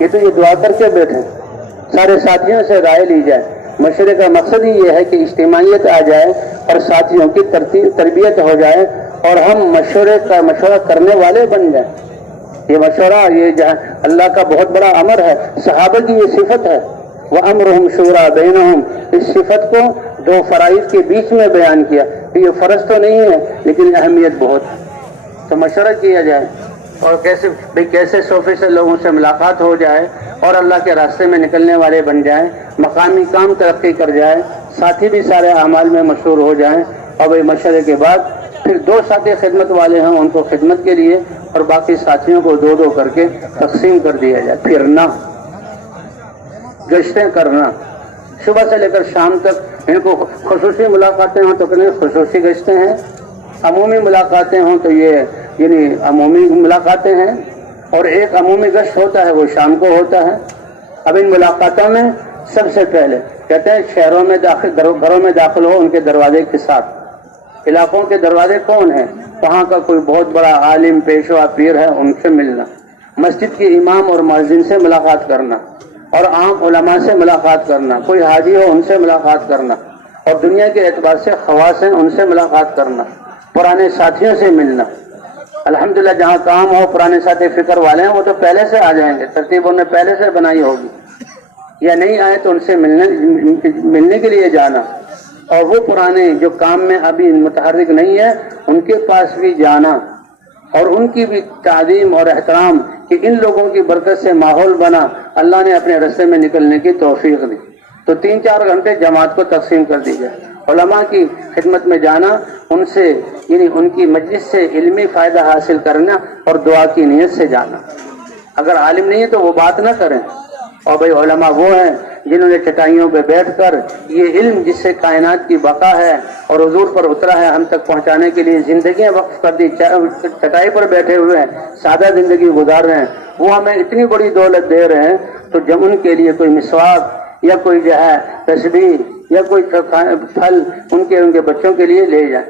یہ تو یہ دعا کر کے بیٹھے، سارے ساتھیوں سے رائے لی جائے۔ مشورے کا مقصد ہی یہ ہے کہ اجتماعیت آ جائے اور ساتھیوں کی تربیت ہو جائے اور ہم مشورہ کرنے والے بن جائیں۔ یہ مشورہ یہ جہاں اللہ کا بہت بڑا امر ہے، صحابہ کی یہ صفت ہے، وَأَمْرُهُمْ شُورَىٰ بَيْنَهُمْ، اس صفت کو دو فرائض کے بیچ میں بیان کیا کہ یہ فرض تو نہیں ہے لیکن اہمیت بہت ہے، تو مشورہ کیا جائے اور کیسے 100% لوگوں سے ملاقات ہو جائے اور اللہ کے راستے میں نکلنے والے بن جائیں، مقامی کام ترقی کر جائے، ساتھی بھی سارے اعمال میں مشہور ہو جائیں، اور وہی مشورے کے بعد پھر 2 ساتھی خدمت والے ہیں ان کو خدمت کے لیے اور باقی ساتھیوں کو 2 کر کے تقسیم کر دیا جائے۔ پھرنا، گشتیں کرنا، صبح سے لے کر شام تک، ان کو خصوصی ملاقاتیں ہوں تو کتنے خصوصی گشتیں ہیں، عمومی ملاقاتیں ہوں تو یہ یعنی عمومی ملاقاتیں ہیں، اور ایک عمومی گشت ہوتا ہے وہ شام کو ہوتا ہے۔ اب ان ملاقاتوں میں سب سے پہلے کہتے ہیں شہروں میں گھروں میں داخل ہو ان کے دروازے کے ساتھ، علاقوں کے دروازے کون ہیں، وہاں کا کوئی بہت بڑا عالم پیشوا پیر ہے ان سے ملنا، مسجد کے امام اور مؤذن سے ملاقات کرنا، اور عام علماء سے ملاقات کرنا، کوئی حاجی ہو ان سے ملاقات کرنا، اور دنیا کے اعتبار سے خواص ہیں ان سے ملاقات کرنا، پرانے ساتھیوں سے ملنا۔ الحمدللہ جہاں کام ہو پرانے ساتھی فکر والے ہیں وہ تو پہلے سے آ جائیں گے، ترتیب انہوں نے پہلے سے بنائی ہوگی، یا نہیں آئے تو ان سے ملنے کے لیے جانا، اور وہ پرانے جو کام میں ابھی متحرک نہیں ہے ان کے پاس بھی جانا اور ان کی بھی تعظیم اور احترام کہ ان لوگوں کی برکت سے ماحول بنا، اللہ نے اپنے راستے میں نکلنے کی توفیق دی۔ تو 3-4 گھنٹے جماعت کو تقسیم کر دی جائے، علماء کی خدمت میں جانا، ان سے یعنی ان کی مجلس سے علمی فائدہ حاصل کرنا اور دعا کی نیت سے جانا۔ اگر عالم نہیں ہے تو وہ بات نہ کریں، اور بھائی علماء وہ ہیں جنہوں نے چٹائیوں پہ بیٹھ کر یہ علم جس سے کائنات کی بقا ہے اور حضور پر اترا ہے ہم تک پہنچانے کے لیے زندگیاں وقف کر دی، چٹائی پر بیٹھے ہوئے ہیں، سادہ زندگی گزار رہے ہیں، وہ ہمیں اتنی بڑی دولت دے رہے ہیں، تو جب ان کے لیے کوئی مسواک یا کوئی جو ہے تسبیح یا کوئی پھل ان کے بچوں کے لیے لے جائیں،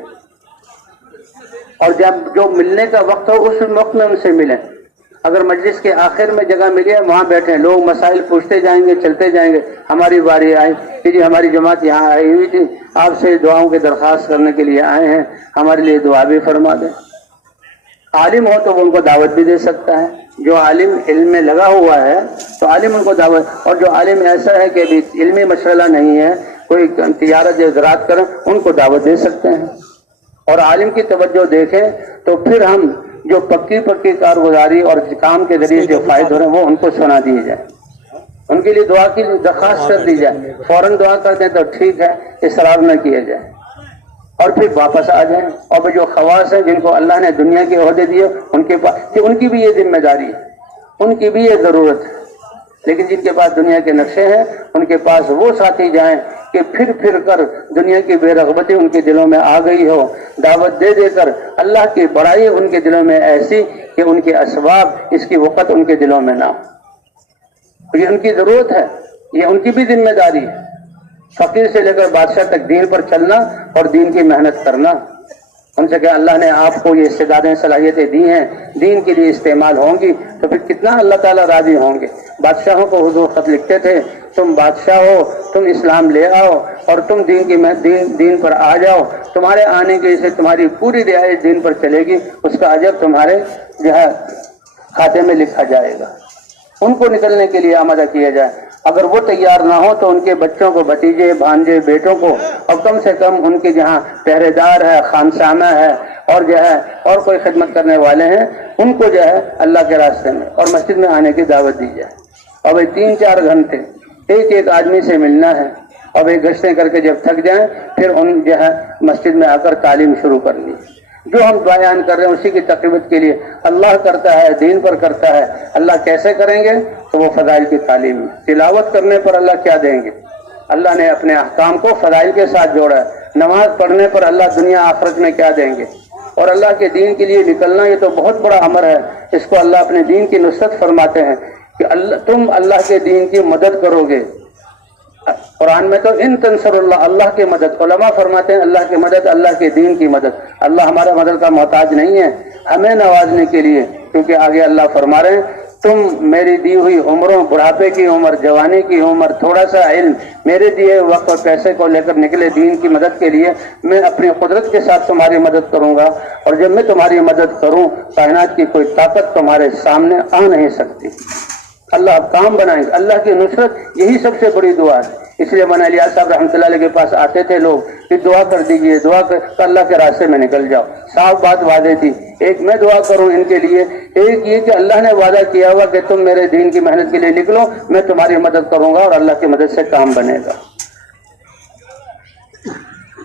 اور جب جو ملنے کا وقت ہو اس وقت میں ان سے ملیں۔ اگر مجلس کے آخر میں جگہ ملی ہے وہاں بیٹھیں، لوگ مسائل پوچھتے جائیں گے، چلتے جائیں گے، ہماری باری آئی کہ جی ہماری جماعت یہاں آئی ہوئی تھی، آپ سے دعاؤں کی درخواست کرنے کے لیے آئے ہیں، ہمارے لیے دعا بھی فرما دیں۔ عالم ہو تو وہ ان کو دعوت بھی دے سکتا ہے، جو عالم علم میں لگا ہوا ہے تو عالم ان کو دعوت، اور جو عالم ایسا ہے کہ ابھی علمی مشغلہ نہیں ہے، کوئی تجارت یا زراعت کریں، ان کو دعوت دے سکتے ہیں۔ اور عالم کی توجہ دیکھیں تو پھر ہم جو پکی کارگزاری اور کام کے ذریعے جو فائدے ہو رہے ہیں وہ ان کو سنا دی جائے، ان کے لیے دعا کی درخواست کر دی جائے، فوراً دعا کر دیں تو ٹھیک ہے، اصرار نہ کیا جائے، اور پھر واپس آ جائیں۔ اور جو خواص ہیں جن کو اللہ نے دنیا کے عہدے دیے ان کے پاس کہ ان کی بھی یہ ذمہ داری ہے، ان کی بھی یہ ضرورت ہے، لیکن جن کے پاس دنیا کے نقشے ہیں ان کے پاس وہ ساتھی جائیں کہ پھر کر دنیا کی بے رغبتی ان کے دلوں میں آ گئی ہو، دعوت دے دے کر اللہ کی بڑائی ان کے دلوں میں ایسی کہ ان کے اسباب اس کی وقت ان کے دلوں میں نہ ہو۔ یہ ان کی ضرورت ہے، یہ ان کی بھی ذمہ داری ہے، فقیر سے لے کر بادشاہ تک دین پر چلنا اور دین کی محنت کرنا۔ ان سے کہ اللہ نے آپ کو یہ استعدادیں صلاحیتیں دی ہیں، دین کے لیے استعمال ہوں گی تو پھر کتنا اللہ تعالیٰ راضی ہوں گے۔ بادشاہوں کو حضور خط لکھتے تھے، تم بادشاہ ہو، تم اسلام لے آؤ اور تم دین پر آ جاؤ، تمہارے آنے کے سے تمہاری پوری رعایت دین پر چلے گی، اس کا اجر تمہارے جو ہے کھاتے میں لکھا جائے گا۔ ان کو نکلنے کے لیے آمادہ کیا جائے، اگر وہ تیار نہ ہو تو ان کے بچوں کو، بھتیجے بھانجے بیٹوں کو، اور کم سے کم ان کے جہاں پہرے دار ہے، خانسامہ ہے، اور جو ہے اور کوئی خدمت کرنے والے ہیں، ان کو جو ہے اللہ کے راستے میں اور مسجد میں آنے کی دعوت دی جائے۔ اور بھائی 3-4 گھنٹے ایک آدمی سے ملنا ہے، اور وہ گشتیں کر کے جب تھک جائیں پھر ان جو ہے مسجد میں آ کر تعلیم شروع کرنی ہے۔ جو ہم بیان کر رہے ہیں اسی کی تقویت کے لیے اللہ کرتا ہے، دین پر کرتا ہے۔ اللہ کیسے کریں گے تو وہ فضائل کی تعلیم ہے۔ تلاوت کرنے پر اللہ کیا دیں گے؟ اللہ نے اپنے احکام کو فضائل کے ساتھ جوڑا ہے۔ نماز پڑھنے پر اللہ دنیا آخرت میں کیا دیں گے؟ اور اللہ کے دین کے لیے نکلنا یہ تو بہت بڑا امر ہے، اس کو اللہ اپنے دین کی نصرت فرماتے ہیں کہ تم اللہ کے دین کی مدد کرو گے۔ قرآن میں تو ان تنصر اللہ، اللہ کی مدد، علماء فرماتے ہیں اللہ کی مدد، اللہ کے دین کی مدد۔ اللہ ہمارا مدد کا محتاج نہیں ہے ہمیں نوازنے کے لیے، کیونکہ آگے اللہ فرما رہے ہیں تم میری دی ہوئی عمروں، بڑھاپے کی عمر، جوانی کی عمر، تھوڑا سا علم، میرے دیے وقت اور پیسے کو لے کر نکلے دین کی مدد کے لیے، میں اپنی قدرت کے ساتھ تمہاری مدد کروں گا، اور جب میں تمہاری مدد کروں کائنات کی کوئی طاقت تمہارے سامنے آ نہیں سکتی۔ اللہ اب کام بنائیں گے، اللہ کی نصرت یہی سب سے بڑی دعا ہے۔ اس لیے مولانا الیاس صاحب رحمۃ اللہ علیہ کے پاس آتے تھے لوگ کہ دعا کر دیجئے، دعا کر تو اللہ کے راستے میں نکل جاؤ۔ صاف بات وعدے تھی، ایک میں دعا کروں ان کے لیے، ایک یہ کہ اللہ نے وعدہ کیا ہوا کہ تم میرے دین کی محنت کے لیے نکلو، میں تمہاری مدد کروں گا اور اللہ کی مدد سے کام بنے گا۔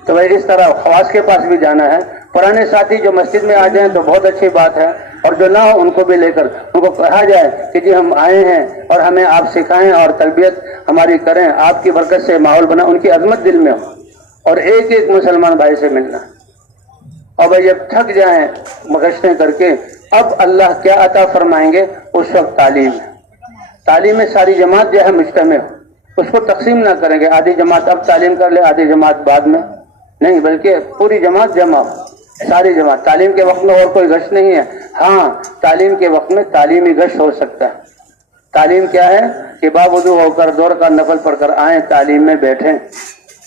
تو بھائی اس طرح خواص کے پاس بھی جانا ہے۔ پرانے ساتھی جو مسجد میں آ جائیں تو بہت اچھی بات ہے، اور جو نہ ہو ان کو بھی لے کر ان کو کہا جائے کہ جی ہم آئے ہیں اور ہمیں آپ سکھائیں اور تربیت ہماری کریں، آپ کی برکت سے ماحول بنا، ان کی عظمت دل میں ہو، اور ایک ایک مسلمان بھائی سے ملنا۔ اور بھائی جب تھک جائیں گشتیں کر کے، اب اللہ کیا عطا فرمائیں گے؟ اس وقت تعلیم ہے۔ تعلیم میں ساری جماعت جو ہے مجتمع ہو، اس کو تقسیم نہ کریں گے آدھی جماعت اب تعلیم کر لے آدھی جماعت بعد میں، نہیں، بلکہ پوری جماعت جمع ہو، ساری جماعت۔ تعلیم کے وقت میں اور کوئی گشت نہیں ہے، ہاں تعلیم کے وقت میں تعلیمی گشت ہو سکتا ہے۔ تعلیم کیا ہے کہ باوضو ہو کر دور کا نفل پڑھ کر آئیں، تعلیم میں بیٹھیں۔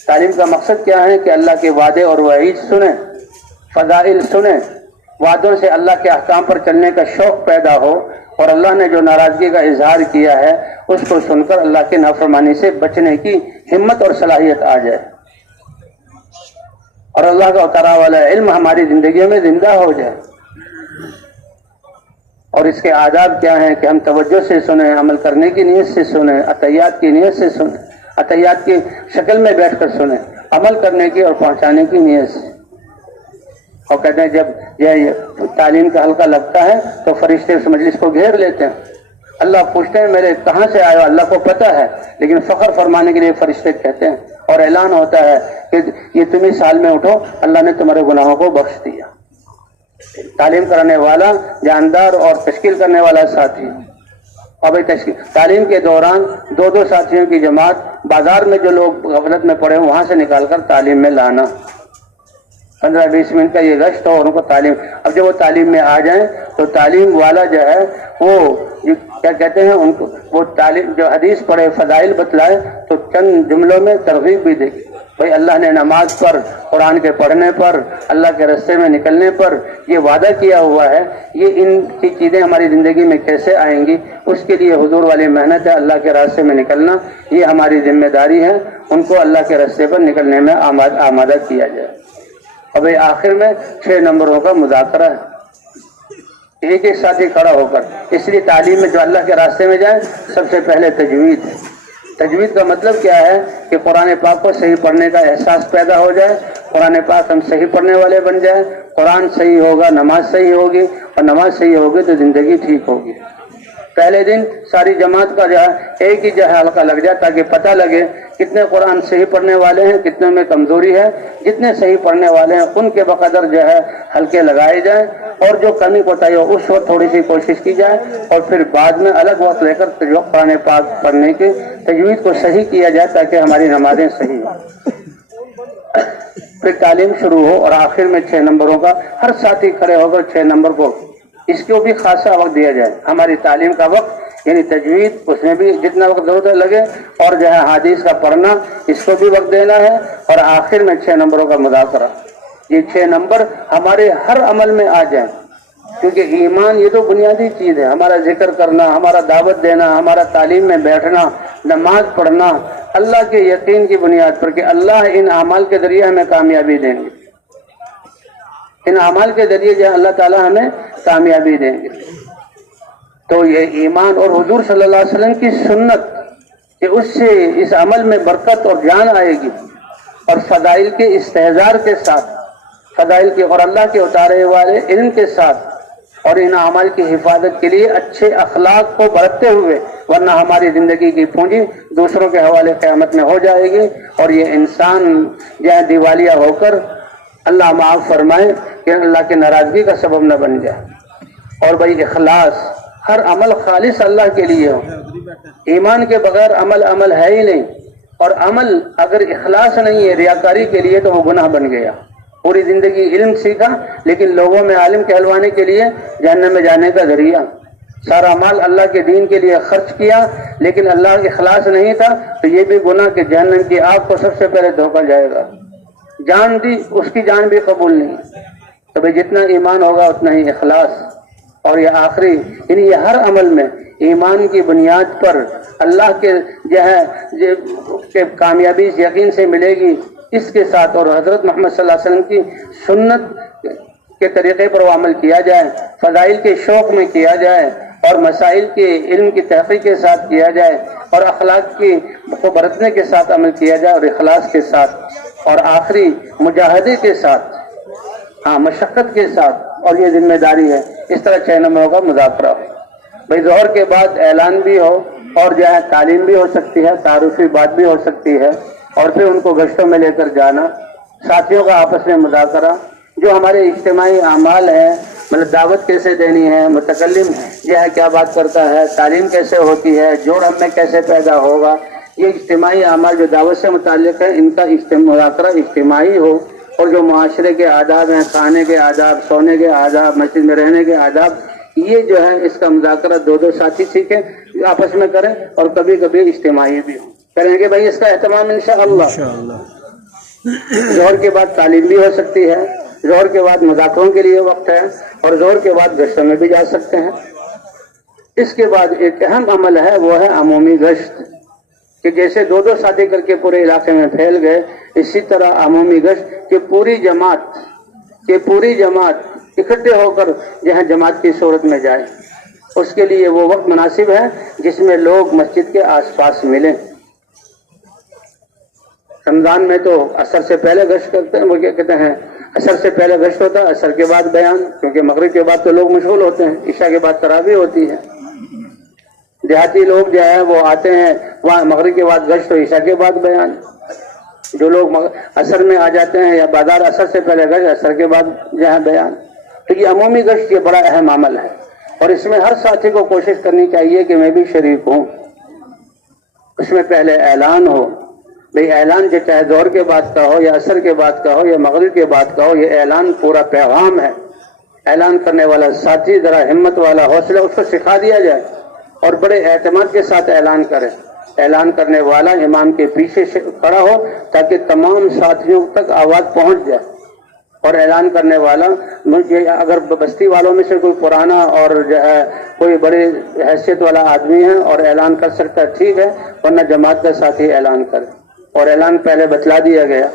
تعلیم کا مقصد کیا ہے کہ اللہ کے وعدے اور وعید سنیں، فضائل سنیں، وعدوں سے اللہ کے احکام پر چلنے کا شوق پیدا ہو، اور اللہ نے جو ناراضگی کا اظہار کیا ہے اس کو سن کر اللہ کی نافرمانی سے بچنے کی ہمت اور صلاحیت آ جائے، اور اللہ کا اتارا والا علم ہماری زندگیوں میں زندہ ہو جائے۔ اور اس کے آداب کیا ہیں کہ ہم توجہ سے سنیں، عمل کرنے کی نیت سے سنیں، عطیات کی نیت سے سنیں، عطیات کی شکل میں بیٹھ کر سنیں، عمل کرنے کی اور پہنچانے کی نیت سے۔ اور کہتے ہیں جب یہ تعلیم کا حلقہ لگتا ہے تو فرشتے اس مجلس کو گھیر لیتے ہیں، اللہ پوچھتے ہیں میرے کہاں سے آئے ہو؟ اللہ کو پتہ ہے، لیکن فخر فرمانے کے لیے فرشتے کہتے ہیں، اور اعلان ہوتا ہے کہ یہ تم ہی سال میں اٹھو، اللہ نے تمہارے گناہوں کو بخش دیا۔ تعلیم کرنے والا، جاندار اور تشکیل کرنے والا ساتھی، اب تعلیم کے دوران دو دو ساتھیوں کی جماعت، بازار میں جو لوگ غفلت میں پڑے وہاں سے نکال کر تعلیم میں لانا، 15-20 منٹ کا یہ گشت ہو، اور ان کو تعلیم، اب جب وہ تعلیم میں آ جائیں تو تعلیم والا جو ہے وہ کیا کہتے ہیں ان کو، وہ تعلیم جو حدیث پڑھے، فضائل بتلائے تو چند جملوں میں ترغیب بھی دے گی۔ بھائی اللہ نے نماز پر، قرآن کے پڑھنے پر، اللہ کے راستے میں نکلنے پر یہ وعدہ کیا ہوا ہے، یہ ان کی چیزیں ہماری زندگی میں کیسے آئیں گی، اس کے لیے حضور والی محنت ہے، اللہ کے راستے میں نکلنا، یہ ہماری ذمہ داری ہے، ان کو اللہ کے راستے پر نکلنے میں آمادہ کیا جائے۔ اب آخر میں 6 نمبروں کا مذاکرہ ہے، ایک ایک ساتھی کھڑا ہو کر۔ اس لیے تعلیم میں جو اللہ کے راستے میں جائیں سب سے پہلے تجوید ہے۔ تجوید کا مطلب کیا ہے کہ قرآن پاک کو صحیح پڑھنے کا احساس پیدا ہو جائے، قرآن پاک ہم صحیح پڑھنے والے بن جائیں، قرآن صحیح ہوگا نماز صحیح ہوگی، اور نماز صحیح ہوگی تو زندگی ٹھیک ہوگی۔ پہلے دن ساری جماعت کا جو ہے ایک ہی جو ہے حلقہ لگ جائے تاکہ پتہ لگے کتنے قرآن صحیح پڑھنے والے ہیں، کتنے میں کمزوری ہے، جتنے صحیح پڑھنے والے ہیں ان کے بقدر جو ہے حلقے لگائے جائیں، اور جو کمی کوتاہی ہو اس وقت تھوڑی سی کوشش کی جائے، اور پھر بعد میں الگ وقت لے کر قرآن پاک پڑھنے کی تجوید کو صحیح کیا جائے تاکہ ہماری نمازیں صحیح ہوں۔ پھر تعلیم شروع ہو، اور آخر میں 6 نمبروں کا ہر ساتھی کھڑے ہو کر 6 نمبر کو اس کو بھی خاصا وقت دیا جائے۔ ہماری تعلیم کا وقت یعنی تجوید، اس میں بھی جتنا وقت ضرورت لگے، اور جو ہے حدیث کا پڑھنا اس کو بھی وقت دینا ہے، اور آخر میں 6 نمبروں کا مذاکرہ۔ یہ 6 نمبر ہمارے ہر عمل میں آ جائیں، کیونکہ ایمان یہ تو بنیادی چیز ہے، ہمارا ذکر کرنا، ہمارا دعوت دینا، ہمارا تعلیم میں بیٹھنا، نماز پڑھنا، اللہ کے یقین کی بنیاد پر کہ اللہ ان اعمال کے ذریعے ہمیں کامیابی دیں گے، ان اعمال کے ذریعے جو اللہ تعالیٰ ہمیں کامیابی دیں گے۔ تو یہ ایمان اور حضور صلی اللہ علیہ وسلم کی سنت کہ اس سے اس عمل میں برکت اور جان آئے گی، اور فضائل کے استحضار کے ساتھ، فضائل کے اور اللہ کے اتارے والے علم کے ساتھ، اور ان اعمال کی حفاظت کے لیے اچھے اخلاق کو برتتے ہوئے، ورنہ ہماری زندگی کی پونجی دوسروں کے حوالے قیامت میں ہو جائے گی، اور یہ انسان جو ہے دیوالیہ ہو کر اللہ معاف فرمائے کہ اللہ کی ناراضگی کا سبب نہ بن جائے۔ اور بھائی اخلاص، ہر عمل خالص اللہ کے لیے ہو، ایمان کے بغیر عمل ہے ہی نہیں، اور عمل اگر اخلاص نہیں ہے ریاکاری کے لیے تو وہ گناہ بن گیا۔ پوری زندگی علم سیکھا لیکن لوگوں میں عالم کہلوانے کے لیے جہنم میں جانے کا ذریعہ۔ سارا مال اللہ کے دین کے لیے خرچ کیا لیکن اللہ کے اخلاص نہیں تھا تو یہ بھی گناہ کہ جہنم کی آگ کو سب سے پہلے دھوکا جائے گا. جان دی اس کی جان بھی قبول نہیں. تو بھائی جتنا ایمان ہوگا اتنا ہی اخلاص. اور یہ آخری یعنی یہ ہر عمل میں ایمان کی بنیاد پر اللہ کے جو ہے کہ کامیابی یقین سے ملے گی اس کے ساتھ، اور حضرت محمد صلی اللہ علیہ وسلم کی سنت کے طریقے پر وہ عمل کیا جائے، فضائل کے شوق میں کیا جائے، اور مسائل کے علم کی تحقیق کے ساتھ کیا جائے، اور اخلاق کی کو برتنے کے ساتھ عمل کیا جائے، اور اخلاص کے ساتھ، اور آخری مجاہدے کے ساتھ، مشقت کے ساتھ. اور یہ ذمہ داری ہے. اس طرح 6 نمبروں کا مذاکرہ ہو. بھائی ظہر کے بعد اعلان بھی ہو اور جو ہے تعلیم بھی ہو سکتی ہے، تعارفی بات بھی ہو سکتی ہے، اور پھر ان کو گشتوں میں لے کر جانا، ساتھیوں کا آپس میں مذاکرہ، جو ہمارے اجتماعی اعمال ہیں، مطلب دعوت کیسے دینی ہے، متکلم جو ہے کیا بات کرتا ہے، تعلیم کیسے ہوتی ہے، جوڑ ہم میں کیسے پیدا ہوگا، یہ اجتماعی اعمال جو دعوت سے متعلق ہے ان کا مذاکرہ اجتماعی ہو. اور جو معاشرے کے آداب ہیں، کھانے کے آداب، سونے کے آداب، مسجد میں رہنے کے آداب، یہ جو ہے اس کا مذاکرہ 2 ساتھی سیکھیں، آپس میں کریں، اور کبھی کبھی اجتماعی بھی ہو. کریں گے بھائی اس کا اہتمام انشاءاللہ. ظہر کے بعد تعلیم بھی ہو سکتی ہے، ظہر کے بعد مذاکروں کے لیے وقت ہے، اور ظہر کے بعد گشتوں میں بھی جا سکتے ہیں. اس کے بعد ایک اہم عمل ہے، وہ ہے عمومی گشت، کہ جیسے 2 ساتھی کر کے پورے علاقے میں پھیل گئے، اسی طرح عمومی گشت کہ پوری جماعت اکٹھے ہو کر جہاں جماعت کی صورت میں جائے. اس کے لیے وہ وقت مناسب ہے جس میں لوگ مسجد کے آس پاس ملیں. رمضان میں تو عصر سے پہلے گشت کرتے ہیں، وہ کیا کہتے ہیں، عصر سے پہلے گشت ہوتا ہے، عصر کے بعد بیان، کیونکہ مغرب کے بعد تو لوگ مشغول ہوتے ہیں، عشاء کے بعد تراویح ہوتی ہے. دیہاتی لوگ جو ہے وہ آتے ہیں وہاں مغرب کے بعد گشت، اور عشاء کے بعد بیان. جو لوگ عصر میں آ جاتے ہیں یا بازار عصر سے پہلے گشت، عصر کے بعد جو ہے بیان. تو یہ عمومی گشت یہ بڑا اہم عمل ہے، اور اس میں ہر ساتھی کو کوشش کرنی چاہیے کہ میں بھی شریک ہوں. اس میں پہلے اعلان ہو. بھئی اعلان جو چاہے ظہر کے بعد کا ہو یا عصر کے بعد کا ہو یا مغرب کے بعد کا ہو، یہ اعلان پورا پیغام ہے. اعلان کرنے والا ساتھی ذرا ہمت والا، حوصلہ، اس کو سکھا دیا جائے اور بڑے اعتماد کے ساتھ اعلان کرے. اعلان کرنے والا امام کے پیچھے کھڑا ہو تاکہ تمام ساتھیوں تک آواز پہنچ جائے. اور اعلان کرنے والا اگر بستی والوں میں سے کوئی پرانا اور جو ہے کوئی بڑی حیثیت والا آدمی ہے اور اعلان کر سکتا ہے ٹھیک ہے، ورنہ جماعت کا ساتھی اعلان کرے. اور اعلان پہلے بتلا دیا گیا،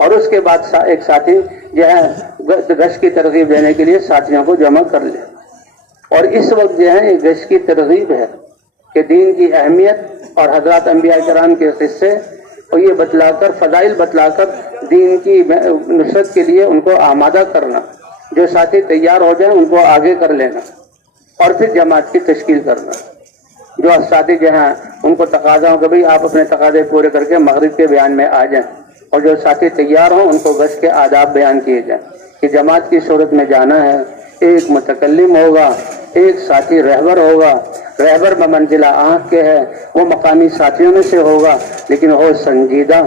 اور اس کے بعد ایک ساتھی جو ہے گشت کی ترغیب دینے کے لیے ساتھیوں کو جمع کر لے. اور اس وقت جو ہے گشت کی ترغیب ہے کہ دین کی اہمیت اور حضرات انبیاء کرام کے قصے اور یہ بتلا کر، فضائل بتلا کر دین کی نصرت کے لیے ان کو آمادہ کرنا. جو ساتھی تیار ہو جائیں ان کو آگے کر لینا، اور پھر جماعت کی تشکیل کرنا. جو ساتھی جو ہیں ان کو تقاضا ہو کہ بھئی آپ اپنے تقاضے پورے کر کے مغرب کے بیان میں آ جائیں، اور جو ساتھی تیار ہوں ان کو گشت کے آداب بیان کیے جائیں کہ جماعت کی صورت میں جانا ہے. ایک متکلم ہوگا، ایک ساتھی رہبر ہوگا. رہبر بمنزلہ آنکھ کے ہے، وہ مقامی ساتھیوں میں سے ہوگا، لیکن ہو سنجیدہ،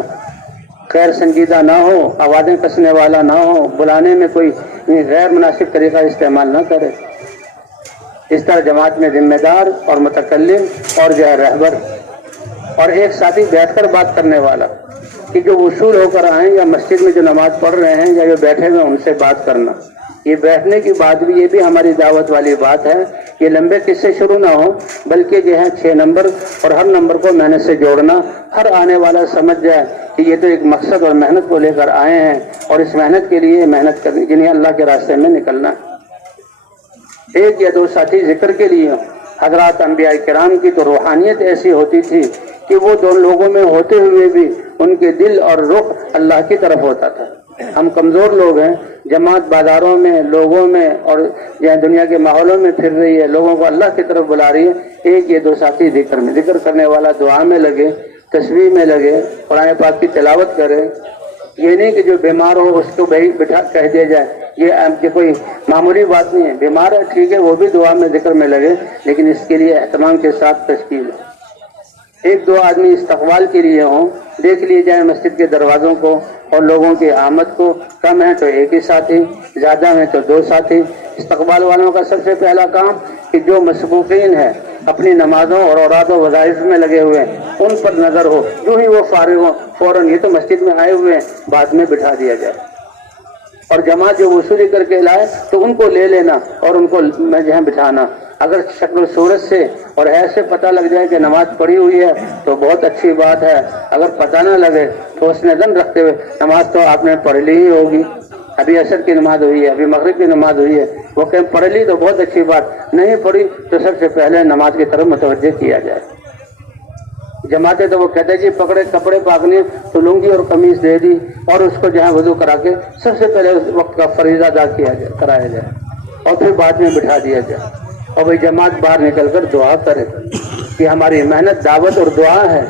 غیر سنجیدہ نہ ہو، آوازیں کسنے والا نہ ہو، بلانے میں کوئی غیر مناسب طریقہ استعمال نہ کرے. اس طرح جماعت میں ذمہ دار اور متکلم اور جو ہے رہبر، اور ایک ساتھی بیٹھ کر بات کرنے والا کہ جو وصول ہو کر آئیں یا مسجد میں جو نماز پڑھ رہے ہیں یا جو بیٹھے ہوئے ان سے بات کرنا. یہ بیٹھنے کی بات بھی، یہ بھی ہماری دعوت والی بات ہے. یہ لمبے قصے شروع نہ ہو، بلکہ جو ہے 6 نمبر اور ہر نمبر کو محنت سے جوڑنا. ہر آنے والا سمجھ جائے کہ یہ تو ایک مقصد اور محنت کو لے کر آئے ہیں، اور اس محنت کے لیے محنت کرنے کے لیے اللہ کے راستے میں نکلنا. 1 یا 2 ساتھی ذکر کے لیے. حضرات انبیاء کرام کی تو روحانیت ایسی ہوتی تھی کہ وہ 2 لوگوں میں ہوتے ہوئے بھی ان کے دل اور رخ اللہ کی طرف ہوتا تھا. ہم کمزور لوگ ہیں، جماعت بازاروں میں، لوگوں میں اور یہاں دنیا کے ماحولوں میں پھر رہی ہے، لوگوں کو اللہ کی طرف بلا رہی ہے. 1 یا 2 ساتھی ذکر میں، ذکر کرنے والا دعا میں لگے، تسبیح میں لگے، قرآن پاک کی تلاوت کرے. یہ نہیں کہ جو بیمار ہو اس کو بٹھا کہہ دیا جائے، یہ کوئی معمولی بات نہیں ہے. بیمار ہے ٹھیک ہے، وہ بھی دعا میں ذکر میں لگے، لیکن اس کے لیے اہتمام کے ساتھ تشکیل ہو. 1-2 آدمی استقبال کے لیے ہوں، دیکھ لیے جائیں مسجد کے دروازوں کو اور لوگوں کی آمد کو. کم ہے تو 1 ہی ساتھی، زیادہ ہیں تو 2 ساتھی. استقبال والوں کا سب سے پہلا کام کہ جو مسبوقین ہیں اپنی نمازوں اور اوراد و وظائف میں لگے ہوئے ہیں ان پر نظر ہو، جو ہی وہ فارغ ہو فوراً یہ تو مسجد میں آئے ہوئے ہیں بعد میں بٹھا دیا جائے، اور جماعت جو وصولی کر کے لائے تو ان کو لے لینا اور ان کو جہاں بٹھانا۔ اگر شکل و صورت سے اور ایسے پتہ لگ جائے کہ نماز پڑھی ہوئی ہے تو بہت اچھی بات ہے، اگر پتہ نہ لگے تو اس نے دن رکھتے ہوئے نماز تو آپ نے پڑھ لی ہی ہوگی، ابھی عصر کی نماز ہوئی ہے، ابھی مغرب کی نماز ہوئی ہے، وہ کہ پڑھ لی تو بہت اچھی بات، نہیں پڑھی تو سب سے پہلے نماز کی طرف متوجہ کیا جائے۔ جماعتیں تو وہ کہتے جی پکڑے کپڑے پاکنے تو لنگی اور قمیص دے دی اور اس کو جہاں وضو کرا کے سب سے پہلے اس وقت کا فریضہ ادا کیا جائے، کرایا جائے اور پھر بعد میں بٹھا دیا جائے، اور وہی جماعت باہر نکل کر دعا کرے کہ ہماری محنت دعوت اور دعا ہے۔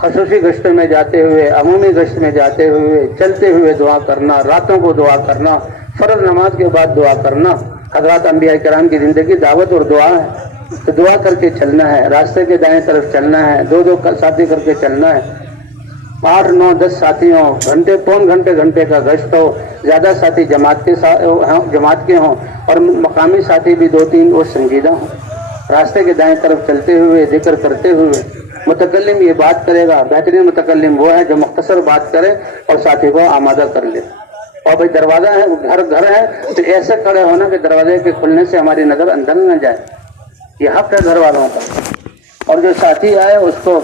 خصوصی گشتوں میں جاتے ہوئے، عمومی گشت میں جاتے ہوئے، چلتے ہوئے دعا کرنا، راتوں کو دعا کرنا، فرض نماز کے بعد دعا کرنا، حضرات انبیاء کرام کی زندگی دعوت اور دعا ہے، تو دعا کر کے چلنا ہے، راستے کے دائیں طرف چلنا ہے، دو دو ساتھی کر کے چلنا ہے، 8 9 10 ساتھی ہوں، گھنٹے پون گھنٹے کا گشت ہو، زیادہ ساتھی جماعت کے ہوں اور مقامی ساتھی بھی 2 3 وہ سنجیدہ ہوں، راستے کے دائیں طرف چلتے ہوئے ذکر کرتے ہوئے۔ متکلم یہ بات کرے گا، بہترین متکلم وہ ہے جو مختصر بات کرے اور ساتھی کو آمادہ کر لے۔ اور بھائی دروازہ ہے، گھر ہے تو ایسے کھڑے ہونا کہ دروازے کے کھلنے سے ہماری نظر اندر نہ جائے، یہ حق ہے گھر والوں کا۔ اور جو ساتھی آئے اس کو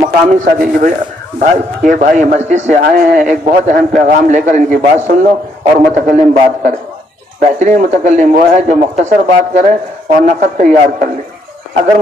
مقامی ساتھی یہ بھائی مسجد سے آئے ہیں، ایک بہت اہم پیغام لے کر ان کی بات سن لو اور متکلم بات کرے۔ بہترین متکلم وہ ہے جو مختصر بات کرے اور نقد تیار کر لے۔ اگر